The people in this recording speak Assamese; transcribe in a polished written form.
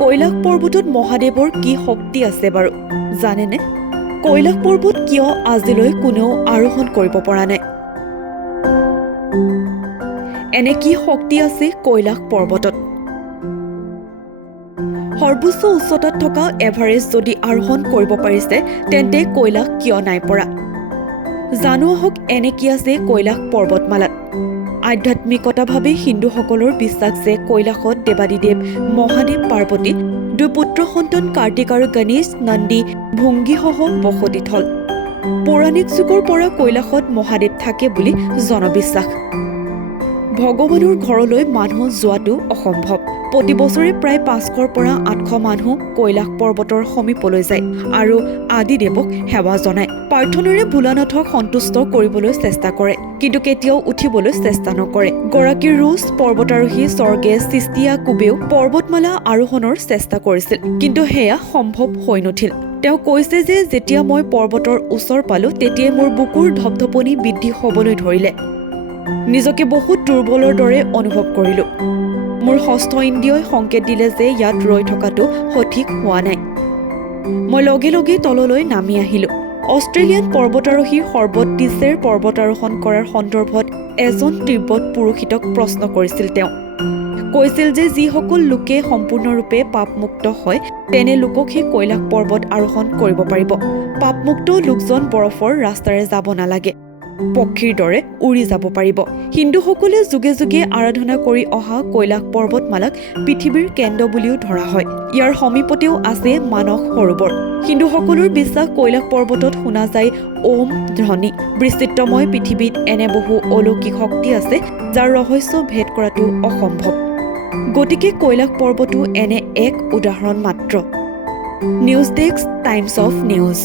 কৈলাশ পৰ্বতত মহাদেৱৰ কি শক্তি আছে বাৰু জানেনে? কৈলাশ পৰ্বত কিয় আজিলৈ কোনেও আৰোহণ কৰিব পৰা নাই? এনে কি শক্তি আছে কৈলাশ পৰ্বতত? সৰ্বোচ্চ উচ্চতাত থকা এভাৰেষ্ট যদি আৰোহণ কৰিব পাৰিছে, তেন্তে কৈলাশ কিয় নাই পৰা? জানো আহক এনে কি আছে কৈলাশ পৰ্বতমালাত। আধ্যাত্মিকতাভাৱে হিন্দুসকলৰ বিশ্বাস যে কৈলাশত দেৱাদিদেৱ মহাদেৱ পাৰ্বতী, দুই পুত্ৰ সন্তান কাৰ্তিক আৰু গণেশ, নন্দী, ভুংগীসহ বসতি থল। পৌৰাণিক যুগৰ পৰা কৈলাশত মহাদেৱ থাকে বুলি জনবিশ্বাস। ভগৱানৰ ঘৰলৈ মানুহ যোৱাটো অসম্ভৱ। প্ৰতি বছৰে প্ৰায় 500ৰ পৰা 800 মানুহ কৈলাশ পৰ্বতৰ সমীপলৈ যায় আৰু আদিদেৱক সেৱা জনায়। প্ৰাৰ্থনাৰে ভোলানাথক সন্তুষ্ট কৰিবলৈ চেষ্টা কৰে, কিন্তু কেতিয়াও উঠিবলৈ চেষ্টা নকৰে। গৰাকী ৰুছ পৰ্বতাৰোহী স্বৰ্গে চিস্তিয়া কুবেও পৰ্বতমালা আৰোহণৰ চেষ্টা কৰিছিল, কিন্তু সেয়া সম্ভৱ হৈ নুঠিল। তেওঁ কৈছে যে যেতিয়া মই পৰ্বতৰ ওচৰ পালো, তেতিয়াই মোৰ বুকুৰ ধপধপনি বৃদ্ধি হ'বলৈ ধৰিলে। নিজকে বহুত দুৰ্বলৰ দৰে অনুভৱ কৰিলো। মোৰ ষষ্ঠ ইন্দ্ৰিয়ই সংকেত দিলে যে ইয়াত ৰৈ থকাটো সঠিক হোৱা নাই। মই লগে লগে তললৈ নামি আহিলো। অষ্ট্ৰেলিয়ান পৰ্বতাৰোহী হৰ্বট টিছেৰ পৰ্বতাৰোহণ কৰাৰ সন্দৰ্ভত এজন তিব্বত পুৰোহিতক প্ৰশ্ন কৰিছিল। তেওঁ কৈছিল যে যিসকল লোকে সম্পূৰ্ণৰূপে পাপমুক্ত হয়, তেনে লোককহে কৈলাশ পৰ্বত আৰোহণ কৰিব পাৰিব। পাপমুক্ত লোকজন বৰফৰ ৰাস্তাৰে যাব নালাগে, পক্ষীৰ দৰে উৰি যাব পাৰিব। হিন্দুসকলে যুগে যুগে আৰাধনা কৰি অহা কৈলাশ পৰ্বতমালাক পৃথিৱীৰ কেন্দ্ৰ বুলিও ধৰা হয়। ইয়াৰ সমীপতেও আছে মানস সৰোবৰ। হিন্দুসকলৰ বিশ্বাস কৈলাশ পৰ্বতত শুনা যায় ওম ধ্বনি। বৈচিত্ৰ্যময় পৃথিৱীত এনে বহু অলৌকিক শক্তি আছে, যাৰ ৰহস্য ভেদ কৰাটো অসম্ভৱ। গতিকে কৈলাশ পৰ্বতো এনে এক উদাহৰণ মাত্ৰ। News desk, times of news.